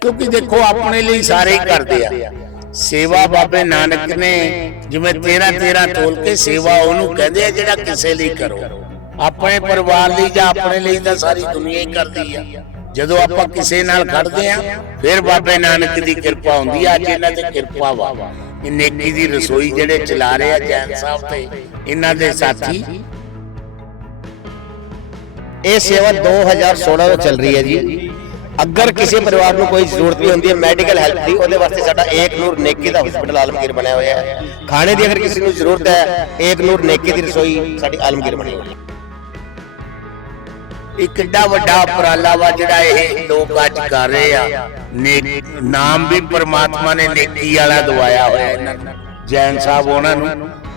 ਕਿਉਂਕਿ ਦੇਖੋ, ਆਪਣੇ ਲਈ ਸਾਰੇ ਹੀ ਕਰਦੇ ਆ। ਸੇਵਾ ਬਾਬੇ ਨਾਨਕ ਨੇ, ਜਿਵੇਂ 13 13 ਤੋਲ ਕੇ ਸੇਵਾ ਉਹਨੂੰ ਕਹਿੰਦੇ ਆ, ਜਿਹੜਾ ਕਿਸੇ ਲਈ ਕਰੋ। ਆਪਣੇ ਪਰਿਵਾਰ ਲਈ ਜਾਂ ਆਪਣੇ ਲਈ ਤਾਂ ਸਾਰੀ ਦੁਨੀਆ ਹੀ ਕਰਦੀ ਆ। ਜਦੋਂ ਆਪਾਂ ਕਿਸੇ ਨਾਲ ਖੜਦੇ ਆ, ਫਿਰ ਬਾਬੇ ਨਾਨਕ ਦੀ ਕਿਰਪਾ ਹੁੰਦੀ ਆ। ਅੱਜ ਇਹਨਾਂ ਤੇ ਕਿਰਪਾ ਵਾ। ਇਹ ਨੇਕੀ ਦੀ ਰਸੋਈ ਜਿਹੜੇ ਚਲਾ ਰਹੇ ਆ ਜੈਨ ਸਾਹਿਬ ਤੇ, ਇਹਨਾਂ ਦੇ ਸਾਥੀ। ਇਹ ਸੇਵਾ 2016 ਤੋਂ ਚੱਲ ਰਹੀ ਹੈ ਜੀ। ਅਗਰ ਕਿਸੇ ਪਰਿਵਾਰ ਨੂੰ ਕੋਈ ਜ਼ਰੂਰਤ ਵੀ ਹੁੰਦੀ ਹੈ ਮੈਡੀਕਲ ਹੈਲਪ ਦੀ ਉਹਦੇ ਵਾਸਤੇ ਸਾਡਾ ਏਕ ਨੂਰ ਨੇਕੀ ਦਾ ਹਸਪੀਟਲ ਆਲਮਗੀਰ ਬਣਿਆ ਹੋਇਆ ਹੈ। ਖਾਣੇ ਦੀ ਅਗਰ ਕਿਸੇ ਨੂੰ ਜ਼ਰੂਰਤ ਹੈ ਏਕ ਨੂਰ ਨੇਕੀ ਦੀ ਰਸੋਈ ਸਾਡੀ ਆਲਮਗੀਰ ਬਣੀ ਹੋਈ ਹੈ। ਇਹ ਕਿੱਡਾ ਵੱਡਾ ਉਪਰਾਲਾ ਵਾ ਜਿਹੜਾ ਇਹ ਲੋਕ ਅੱਜ ਕਰ ਰਹੇ ਆ। ਨਾਮ ਵੀ ਪ੍ਰਮਾਤਮਾ ਨੇ ਨੇਕੀ ਵਾਲਾ ਦਵਾਇਆ ਹੋਇਆ ਇਹਨਾਂ ਨੂੰ। ਜੈਨ ਸਾਹਿਬ ਉਹਨਾਂ ਨੂੰ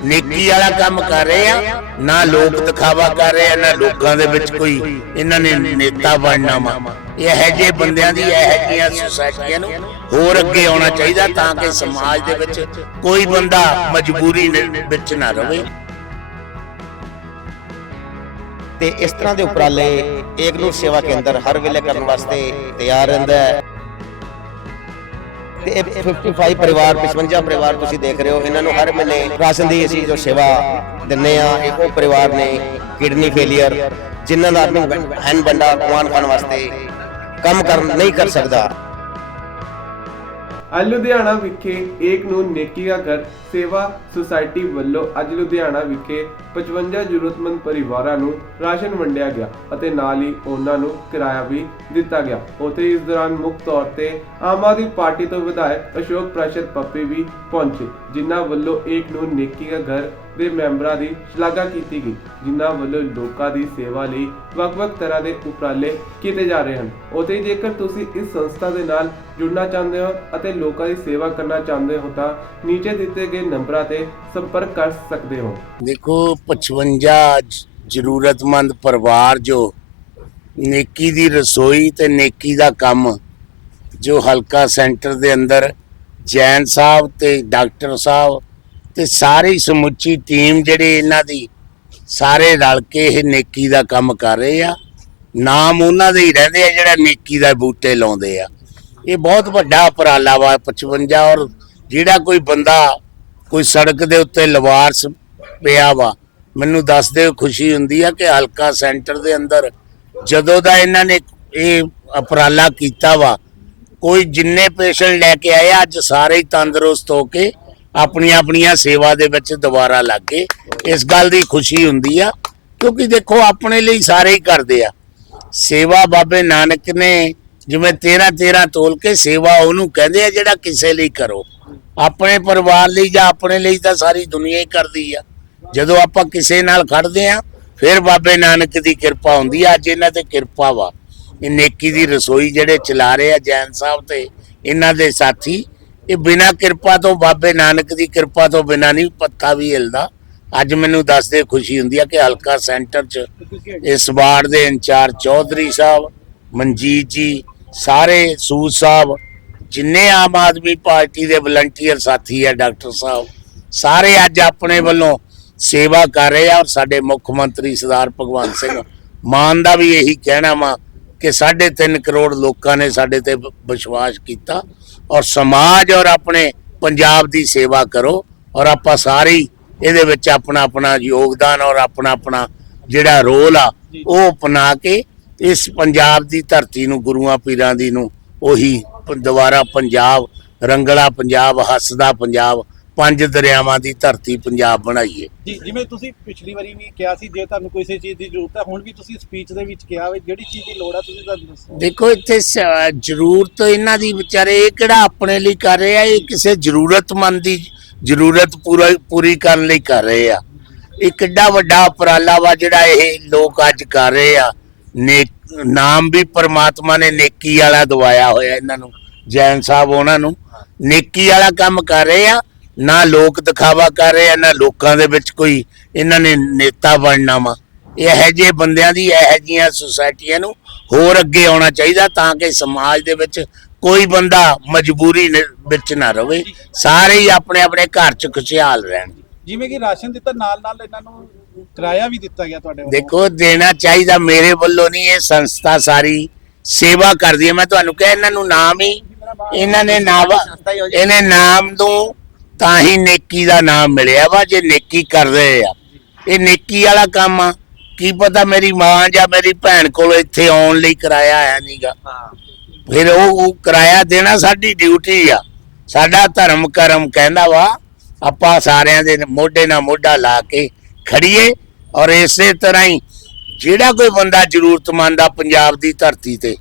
ਨੇਕੀ ਵਾਲਾ ਕੰਮ ਕਰ ਰਹੇ ਆ। ਨਾ ਲੋਕ ਦਿਖਾਵਾ ਕਰ ਰਹੇ ਆ ਨਾ ਲੋਕਾਂ ਦੇ ਵਿੱਚ ਕੋਈ ਇਹਨਾਂ ਨੇ ਨੇਤਾ ਬਣਨਾ ਵਾ। ਇਹ ਜਿਹੇ ਬੰਦਿਆਂ ਦੀ, ਇਹੋ ਜਿਹੀਆਂ ਸੁਸਾਇਟੀਆਂ ਨੂੰ ਹੋਰ ਅੱਗੇ ਆਉਣਾ ਚਾਹੀਦਾ ਤਾਂ ਕਿ ਸਮਾਜ ਦੇ ਵਿੱਚ ਕੋਈ ਬੰਦਾ ਮਜਬੂਰੀ ਵਿੱਚ ਨਾ ਰਵੇ। ਤੇ ਇਸ ਤਰ੍ਹਾਂ ਦੇ ਉਪਰਾਲੇ ਏਕ ਸੇਵਾ ਕੇਂਦਰ ਹਰ ਵੇਲੇ ਕਰਨ ਵਾਸਤੇ ਤਿਆਰ ਰਹਿੰਦਾ ਹੈ। ਤੇ 55 ਪਰਿਵਾਰ 55 ਪਰਿਵਾਰ ਤੁਸੀਂ ਦੇਖ ਰਹੇ ਹੋ, ਇਹਨਾਂ ਨੂੰ ਹਰ ਮਹੀਨੇ ਰਾਸ਼ਨ ਦੀ ਅਸੀਂ ਜੋ ਸੇਵਾ ਦਿੰਨੇ ਆ ਇੱਕ ਪਰਿਵਾਰ ਨੇ ਕਿਡਨੀ ਫੇਲੀਅਰ, ਜਿਨ੍ਹਾਂ ਦਾ ਆਦਮੀ ਹੈਨ ਬੰਦਾ ਕਮਾਨ ਵਾਸਤੇ ਕੰਮ ਕਰ ਨਹੀਂ ਕਰ ਸਕਦਾ। ਅੱਜ ਲੁਧਿਆਣਾ ਵਿਖੇ ਏਕ ਨੂੰ ਨੇਕੀ ਦਾ ਘਰ ਸੇਵਾ ਸੁਸਾਇਟੀ ਵੱਲੋਂ ਅੱਜ ਲੁਧਿਆਣਾ ਵਿਖੇ 55 ਜ਼ਰੂਰਤਮੰਦ ਪਰਿਵਾਰਾਂ ਨੂੰ ਰਾਸ਼ਨ ਵੰਡਿਆ ਗਿਆ ਅਤੇ ਨਾਲ ਹੀ ਉਹਨਾਂ ਨੂੰ ਕਿਰਾਇਆ ਵੀ ਦਿੱਤਾ ਗਿਆ। ਉੱਥੇ ਇਸ ਦੌਰਾਨ ਮੁੱਖ ਤੌਰ ਤੇ ਆਮ ਆਦਮੀ ਪਾਰਟੀ ਤੋਂ ਵਿਧਾਇਕ ਅਸ਼ੋਕ ਪ੍ਰਸ਼ਦ ਪੱਪੀ ਵੀ ਪਹੁੰਚੇ, ਜਿਨ੍ਹਾਂ ਵੱਲੋਂ ਏਕ ਨੂੰ ਨੇਕੀ ਦਾ ਘਰ ਦੇ ਮੈਂਬਰਾਂ ਦੀ ਸ਼ਲਾਘਾ ਕੀਤੀ ਗਈ, ਜਿਨ੍ਹਾਂ ਵੱਲੋਂ ਲੋਕਾਂ ਦੀ ਸੇਵਾ ਲਈ ਵੱਖ-ਵੱਖ ਤਰ੍ਹਾਂ ਦੇ ਉਪਰਾਲੇ ਕੀਤੇ ਜਾ ਰਹੇ ਹਨ। ਉਤੇ ਜੇਕਰ ਤੁਸੀਂ ਇਸ ਸੰਸਥਾ ਦੇ ਨਾਲ ਜੁੜਨਾ ਚਾਹੁੰਦੇ ਹੋ ਅਤੇ ਲੋਕਾਂ ਦੀ ਸੇਵਾ ਕਰਨਾ ਚਾਹੁੰਦੇ ਹੋ ਤਾਂ ਨੀਚੇ ਦਿੱਤੇ ਗਏ ਨੰਬਰਾਂ ਤੇ ਸੰਪਰਕ ਕਰ ਸਕਦੇ ਹੋ। ਦੇਖੋ 55 ਜ਼ਰੂਰਤਮੰਦ ਪਰਿਵਾਰ ਜੋ ਨੇਕੀ ਦੀ ਰਸੋਈ ਤੇ ਨੇਕੀ ਦਾ ਕੰਮ ਜੋ ਹਲਕਾ ਸੈਂਟਰ ਦੇ ਅੰਦਰ ਜੈਨ ਸਾਹਿਬ ਤੇ ਡਾਕਟਰ ਸਾਹਿਬ ਤੇ ਸਾਰੀ ਸਮੁੱਚੀ ਟੀਮ ਜਿਹੜੇ ਇਹਨਾਂ ਦੀ ਸਾਰੇ ਰਲ ਕੇ ਇਹ ਨੇਕੀ ਦਾ ਕੰਮ ਕਰ ਰਹੇ ਆ। ਨਾਮ ਉਹਨਾਂ ਦੇ ਹੀ ਰਹਿੰਦੇ ਆ ਜਿਹੜਾ ਨੇਕੀ ਦਾ ਬੂਟੇ ਲਾਉਂਦੇ ਆ। ਇਹ ਬਹੁਤ ਵੱਡਾ ਉਪਰਾਲਾ ਵਾ 55 ਔਰ ਜਿਹੜਾ ਕੋਈ ਬੰਦਾ ਕੋਈ ਸੜਕ ਦੇ ਉੱਤੇ ਲਵਾਰਸ ਪਿਆ ਵਾ, ਮੈਨੂੰ ਦੱਸਦੇ ਖੁਸ਼ੀ ਹੁੰਦੀ ਆ ਕਿ ਹਲਕਾ ਸੈਂਟਰ ਦੇ ਅੰਦਰ ਜਦੋਂ ਦਾ ਇਹਨਾਂ ਨੇ ਇਹ ਉਪਰਾਲਾ ਕੀਤਾ ਵਾ, ਕੋਈ ਜਿੰਨੇ ਪੇਸ਼ੈਂਟ ਲੈ ਕੇ ਆਏ ਅੱਜ ਸਾਰੇ ਹੀ ਤੰਦਰੁਸਤ ਹੋ ਕੇ ਆਪਣੀਆਂ ਆਪਣੀਆਂ ਸੇਵਾ ਦੇ ਵਿੱਚ ਦੁਬਾਰਾ ਲੱਗ ਗਏ। ਇਸ ਗੱਲ ਦੀ ਖੁਸ਼ੀ ਹੁੰਦੀ ਆ, ਕਿਉਂਕਿ ਦੇਖੋ ਆਪਣੇ ਲਈ ਸਾਰੇ ਹੀ ਕਰਦੇ ਆ। ਸੇਵਾ ਬਾਬੇ ਨਾਨਕ ਨੇ ਜਿਵੇਂ 13 13 ਤੋਲ ਕੇ ਸੇਵਾ ਉਹਨੂੰ ਕਹਿੰਦੇ ਆ ਜਿਹੜਾ ਕਿਸੇ ਲਈ ਕਰੋ। ਆਪਣੇ ਪਰਿਵਾਰ ਲਈ ਜਾਂ ਆਪਣੇ ਲਈ ਤਾਂ ਸਾਰੀ ਦੁਨੀਆ ਹੀ ਕਰਦੀ ਆ। ਜਦੋਂ ਆਪਾਂ ਕਿਸੇ ਨਾਲ ਖੜਦੇ ਆ ਫਿਰ ਬਾਬੇ ਨਾਨਕ ਦੀ ਕਿਰਪਾ ਹੁੰਦੀ ਆ। ਅੱਜ ਇਹਨਾਂ ਤੇ ਕਿਰਪਾ ਵਾ। ਇਹ ਨੇਕੀ ਦੀ ਰਸੋਈ ਜਿਹੜੇ ਚਲਾ ਰਹੇ ਆ ਜੈਨ ਸਾਹਿਬ ਤੇ ਇਹਨਾਂ ਦੇ ਸਾਥੀ ਇਹ ਬਿਨਾਂ ਕਿਰਪਾ ਤੋਂ ਬਾਬੇ ਨਾਨਕ ਦੀ ਕਿਰਪਾ ਤੋਂ ਬਿਨਾਂ ਨਹੀਂ ਪੱਤਾ ਵੀ ਹਿਲਦਾ। ਅੱਜ ਮੈਨੂੰ ਦੱਸਦੇ ਖੁਸ਼ੀ ਹੁੰਦੀ ਆ ਕਿ ਹਲਕਾ ਸੈਂਟਰ 'ਚ ਇਸ ਵਾਰਡ ਦੇ ਇੰਚਾਰਜ ਚੌਧਰੀ ਸਾਹਿਬ ਮਨਜੀਤ ਜੀ ਸਾਰੇ ਸੂਦ ਸਾਹਿਬ ਜਿੰਨੇ ਆਮ ਆਦਮੀ ਪਾਰਟੀ ਦੇ ਵਲੰਟੀਅਰ ਸਾਥੀ ਆ ਡਾਕਟਰ ਸਾਹਿਬ ਸਾਰੇ ਅੱਜ ਆਪਣੇ ਵੱਲੋਂ ਸੇਵਾ ਕਰ ਰਹੇ ਆ ਔਰ ਸਾਡੇ ਮੁੱਖ ਮੰਤਰੀ ਸਰਦਾਰ ਭਗਵੰਤ ਸਿੰਘ ਮਾਨ ਦਾ ਵੀ ਇਹੀ ਕਹਿਣਾ ਵਾ ਕਿ 3.5 ਕਰੋੜ ਲੋਕਾਂ ਨੇ ਸਾਡੇ ਤੇ ਵਿਸ਼ਵਾਸ ਕੀਤਾ ਔਰ ਸਮਾਜ ਔਰ ਆਪਣੇ ਪੰਜਾਬ ਦੀ ਸੇਵਾ ਕਰੋ ਔਰ ਆਪਾਂ ਸਾਰੇ ਇਹਦੇ ਵਿੱਚ ਆਪਣਾ ਆਪਣਾ ਯੋਗਦਾਨ ਔਰ ਆਪਣਾ ਆਪਣਾ ਜਿਹੜਾ ਰੋਲ ਆ ਉਹ ਅਪਣਾ ਕੇ ਇਸ ਪੰਜਾਬ ਦੀ ਧਰਤੀ ਨੂੰ ਗੁਰੂਆਂ ਪੀਰਾਂ ਦੀ ਨੂੰ ਉਹੀ ਦੁਬਾਰਾ ਪੰਜਾਬ ਰੰਗਲਾ ਪੰਜਾਬ ਹੱਸਦਾ ਪੰਜਾਬ ਪੰਜ ਦਰਿਆਵਾਂ ਦੀ ਧਰਤੀ ਪੰਜਾਬ ਬਣਾਈਏ। ਜੀ ਜਿਵੇਂ ਤੁਸੀਂ ਪਿਛਲੀ ਵਾਰੀ ਵੀ ਕਿਹਾ ਸੀ ਜੇ ਤੁਹਾਨੂੰ ਕਿਸੇ ਚੀਜ਼ ਦੀ ਜ਼ਰੂਰਤ ਹੈ ਹੁਣ ਵੀ ਤੁਸੀਂ ਸਪੀਚ ਦੇ ਵਿੱਚ ਕਿਹਾ ਵੇ ਜਿਹੜੀ ਚੀਜ਼ ਦੀ ਲੋੜ ਹੈ ਤੁਸੀਂ ਸਾਨੂੰ ਦੱਸੋ। ਦੇਖੋ ਇੱਥੇ ਜ਼ਰੂਰਤ ਇਹਨਾਂ ਦੀ ਵਿਚਾਰੇ ਇਹ ਕਿਹੜਾ ਆਪਣੇ ਲਈ ਕਰ ਰਹੇ ਆ ਇਹ ਕਿਸੇ ਜ਼ਰੂਰਤਮੰਦ ਦੀ ਜ਼ਰੂਰਤ ਪੂਰਾ ਪੂਰੀ ਕਰਨ ਲਈ ਕਰ ਰਹੇ ਆ। ਇਹ ਕਿੱਡਾ ਵੱਡਾ ਉਪਰਾਲਾ ਵਾ ਜਿਹੜਾ ਇਹ ਲੋਕ ਅੱਜ ਕਰ ਰਹੇ ਆ। ਨੇ ਨਾਮ ਵੀ ਪ੍ਰਮਾਤਮਾ ਨੇ ਨੇਕੀ ਵਾਲਾ ਦਵਾਇਆ ਹੋਇਆ ਇਹਨਾਂ ਨੂੰ, ਜੈਨ ਸਾਹਿਬ ਉਹਨਾਂ ਨੂੰ। ਨੇਕੀ ਵਾਲਾ ਕੰਮ ਕਰ ਰਹੇ ਆ, ਨਾ ਲੋਕ ਦਿਖਾਵਾ ਕਰ ਰਹੇ ਆ, ਨਾ ਲੋਕਾਂ ਦੇ ਵਿੱਚ ਕੋਈ ਇਹਨਾਂ ਨੇ ਨੇਤਾ ਬਣਨਾ ਵਾ। ਇਹ ਇਹੋ ਬੰਦਿਆਂ ਦੀ, ਇਹ ਜਿਹੀਆਂ ਸੁਸਾਇਟੀਆਂ ਨੂੰ ਹੋਰ ਅੱਗੇ ਆਉਣਾ ਚਾਹੀਦਾ ਤਾਂ ਕਿ ਸਮਾਜ ਦੇ ਵਿੱਚ ਕੋਈ ਬੰਦਾ ਮਜਬੂਰੀ ਵਿੱਚ ਨਾ ਰਵੇ। ਸਾਰੇ ਹੀ ਆਪਣੇ ਆਪਣੇ ਘਰ 'ਚ ਖੁਸ਼ਹਾਲ ਰਹਿਣ। ਜਿਵੇਂ ਕਿ ਰਾਸ਼ਨ ਦਿੱਤਾ ਨਾਲ ਨਾਲ ਇਹਨਾਂ ਨੂੰ ਕਿਰਾਇਆ ਵੀ ਦਿੱਤਾ ਗਿਆ ਤੁਹਾਡੇ ਵੱਲੋਂ? ਦੇਖੋ, ਦੇਣਾ ਚਾਹੀਦਾ ਮੇਰੇ ਵੱਲੋਂ ਨਹੀਂ, ਇਹ ਸੰਸਥਾ ਸਾਰੀ ਸੇਵਾ ਕਰਦੀ ਹੈ। ਮੈਂ ਤੁਹਾਨੂੰ ਕਿਹਾ, ਇਹਨਾਂ ਨੂੰ ਨਾਮ ਹੀ, ਇਹਨਾਂ ਨੇ ਨਾਮ, ਇਹਨੇ ਨਾਮ ਨੂੰ ਤਾਂ ਹੀ ਨੇਕੀ ਦਾ ਨਾਮ ਮਿਲਿਆ ਵਾ, ਜੇ ਨੇਕੀ ਕਰ ਆ। ਇਹ ਨੇਕੀ ਵਾਲਾ ਕੰਮ ਆ। ਕੀ ਪਤਾ ਮੇਰੀ ਮਾਂ ਜਾਂ ਮੇਰੀ ਭੈਣ ਕੋਲ ਇੱਥੇ ਆਉਣ ਲਈ ਕਰਾਇਆ ਆਇਆ ਨਹੀਂਗਾ। ਫਿਰ ਉਹ ਉਹ ਕਿਰਾਇਆ ਦੇਣਾ ਸਾਡੀ ਡਿਊਟੀ ਆ। ਸਾਡਾ ਧਰਮ ਕਰਮ ਕਹਿੰਦਾ ਵਾ, ਆਪਾਂ ਸਾਰਿਆਂ ਦੇ ਮੋਢੇ ਨਾਲ ਮੋਢਾ ਲਾ ਕੇ ਖੜੀਏ ਔਰ ਇਸੇ ਤਰ੍ਹਾਂ ਹੀ ਜਿਹੜਾ ਕੋਈ ਬੰਦਾ ਜ਼ਰੂਰਤਮੰਦ ਆ ਪੰਜਾਬ ਦੀ ਧਰਤੀ ਤੇ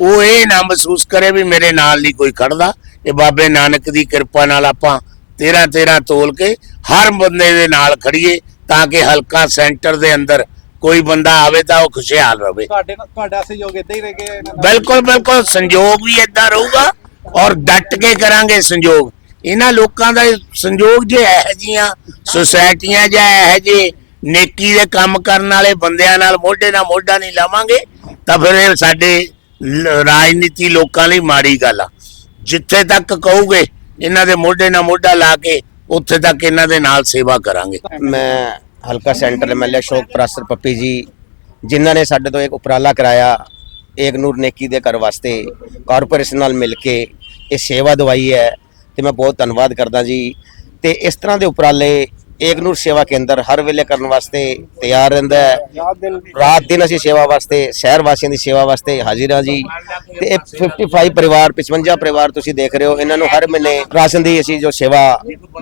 ਉਹ ਇਹ ਨਾ ਮਹਿਸੂਸ ਕਰੇ ਵੀ ਮੇਰੇ ਨਾਲ ਨਹੀਂ ਕੋਈ ਖੜਦਾ। ਇਹ ਬਾਬੇ ਨਾਨਕ ਦੀ ਕਿਰਪਾ ਨਾਲ ਆਪਾਂ 13 13 ਤੋਲ ਕੇ ਹਰ ਬੰਦੇ ਦੇ ਨਾਲ ਖੜੀਏ ਤਾਂ ਕਿ ਹਲਕਾ ਸੈਂਟਰ ਦੇ ਅੰਦਰ ਕੋਈ ਬੰਦਾ ਆਵੇ ਤਾਂ ਉਹ ਖੁਸ਼ਹਾਲ ਰਵੇ। ਤੁਹਾਡੇ ਨਾਲ ਤੁਹਾਡਾ ਸਹਿਯੋਗ ਇਦਾਂ ਹੀ ਰਹੇਗਾ ਇਹਨਾਂ ਨਾਲ? ਬਿਲਕੁਲ ਬਿਲਕੁਲ ਸੰਯੋਗ ਵੀ ਏਦਾਂ ਰਹੂਗਾ ਔਰ ਡਟ ਕੇ ਕਰਾਂਗੇ ਸੰਯੋਗ। ਇਹਨਾਂ ਲੋਕਾਂ ਦਾ ਸੰਯੋਗ ਜੇ ਇਹੋ ਜੀਆਂ ਸੁਸਾਇਟੀਆਂ ਜਾਂ ਇਹੋ ਜਿਹੇ ਨੇਕੀ ਦੇ ਕੰਮ ਕਰਨ ਵਾਲੇ ਬੰਦਿਆਂ ਨਾਲ ਮੋਢੇ ਨਾਲ ਮੋਢਾ ਨਹੀਂ ਲਾਵਾਂਗੇ, ਤਾਂ ਫਿਰ ਇਹ ਸਾਡੇ ਰਾਜਨੀਤੀ ਲੋਕਾਂ ਲਈ ਮਾੜੀ ਗੱਲ ਆ। ਜਿੱਥੇ ਤੱਕ ਕਹੋਗੇ ਇਹਨਾਂ ਦੇ ਮੋਢੇ ਨਾਲ ਮੋਢਾ ਲਾ ਕੇ, ਉੱਥੇ ਤੱਕ ਇਹਨਾਂ ਦੇ ਨਾਲ ਸੇਵਾ ਕਰਾਂਗੇ। ਮੈਂ ਹਲਕਾ ਸੈਂਟਰ ਐਮਐਲਏ ਅਸ਼ੋਕ ਪ੍ਰਾਸਰ ਪੱਪੀ ਜੀ, ਜਿਨ੍ਹਾਂ ਨੇ ਸਾਡੇ ਤੋਂ ਇੱਕ ਉਪਰਾਲਾ ਕਰਾਇਆ ਏਕ ਨੂਰ ਨੇਕੀ ਦੇ ਘਰ ਵਾਸਤੇ, ਕਾਰਪੋਰੇਸ਼ਨ ਨਾਲ ਮਿਲ ਕੇ, ਇਹ ਸੇਵਾ ਦਵਾਈ ਹੈ। ਤੇ ਮੈਂ ਬਹੁਤ ਧੰਨਵਾਦ ਕਰਦਾ ਜੀ। ਤੇ ਇਸ ਤਰ੍ਹਾਂ ਦੇ ਉਪਰਾਲੇ ਏਕ ਨੂਰ ਸੇਵਾ ਕੇਂਦਰ ਹਰ ਵੇਲੇ ਕਰਨ ਵਾਸਤੇ ਤਿਆਰ ਰਹਿੰਦਾ ਹੈ। ਰਾਤ ਦਿਨ ਅਸੀਂ ਸੇਵਾ ਵਾਸਤੇ ਸ਼ਹਿਰ ਵਾਸੀਆਂ ਦੀ ਸੇਵਾ ਵਾਸਤੇ ਹਾਜ਼ਰ ਹਾਂ ਜੀ। ਤੇ ਇਹ 55 ਪਰਿਵਾਰ 55 ਪਰਿਵਾਰ ਤੁਸੀਂ ਦੇਖ ਰਹੇ ਹੋ ਇਹਨਾਂ ਨੂੰ ਹਰ ਮਹੀਨੇ ਰਾਸ਼ਨ ਦੀ ਅਸੀਂ ਜੋ ਸੇਵਾ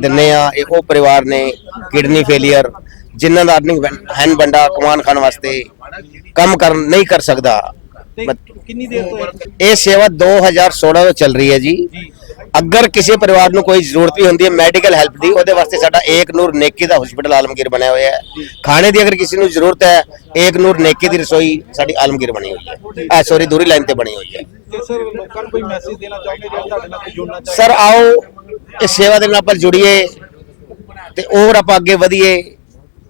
ਦਿੰਨੇ ਆ ਇਹ ਉਹ ਪਰਿਵਾਰ ਨੇ ਕਿਡਨੀ ਫੇਲਿਅਰ ਜਿਨ੍ਹਾਂ ਦਾ ਅਰਨਿੰਗ ਹੈਨ ਬੰਦਾ ਕਮਾਨ ਖਾਣ ਵਾਸਤੇ ਕੰਮ ਕਰ ਨਹੀਂ ਕਰ ਸਕਦਾ। ਕਿੰਨੀ ਦੇਰ ਤੋਂ ਇਹ ਸੇਵਾ 2016 ਤੋਂ ਚੱਲ ਰਹੀ ਹੈ ਜੀ। ਅਗਰ ਕਿਸੇ ਪਰਿਵਾਰ ਨੂੰ ਕੋਈ ਜ਼ਰੂਰਤ ਵੀ ਹੁੰਦੀ ਹੈ ਮੈਡੀਕਲ ਹੈਲਪ ਦੀ ਉਹਦੇ ਵਾਸਤੇ ਸਾਡਾ ਏਕ ਨੂਰ ਨੇਕੀ ਦਾ ਹਸਪੀਟਲ ਆਲਮਗੀਰ ਬਣਿਆ ਹੋਇਆ ਹੈ। ਖਾਣੇ ਦੀ ਅਗਰ ਕਿਸੇ ਨੂੰ ਜ਼ਰੂਰਤ ਹੈ ਏਕ ਨੂਰ ਨੇਕੀ ਦੀ ਰਸੋਈ ਸਾਡੀ ਆਲਮਗੀਰ ਬਣੀ ਹੋਈ ਹੈ। ਐ ਸੋਰੀ ਦੂਰੀ ਲਾਈਨ ਤੇ ਬਣੀ ਹੋਈ ਹੈ। ਤੇ ਸਰ ਲੋਕਾਂ ਨੂੰ ਕੋਈ ਮੈਸੇਜ ਦੇਣਾ ਚਾਹੁੰਦੇ ਜਿਹੜੇ ਤੁਹਾਡੇ ਨਾਲ ਜੁੜਨਾ ਚਾਹੁੰਦੇ ਸਰ ਆਓ ਇਸ ਸੇਵਾ ਦੇ ਨਾਲ ਆਪਾਂ ਜੁੜੀਏ ਤੇ ਹੋਰ ਆਪਾਂ ਅੱਗੇ ਵਧੀਏ।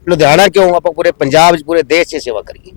ਲੁਧਿਆਣਾ ਕਿਉਂ? ਆਪਾਂ ਪੂਰੇ ਪੰਜਾਬ 'ਚ ਪੂਰੇ ਦੇਸ਼ 'ਚ ਸੇਵਾ ਕਰੀਏ।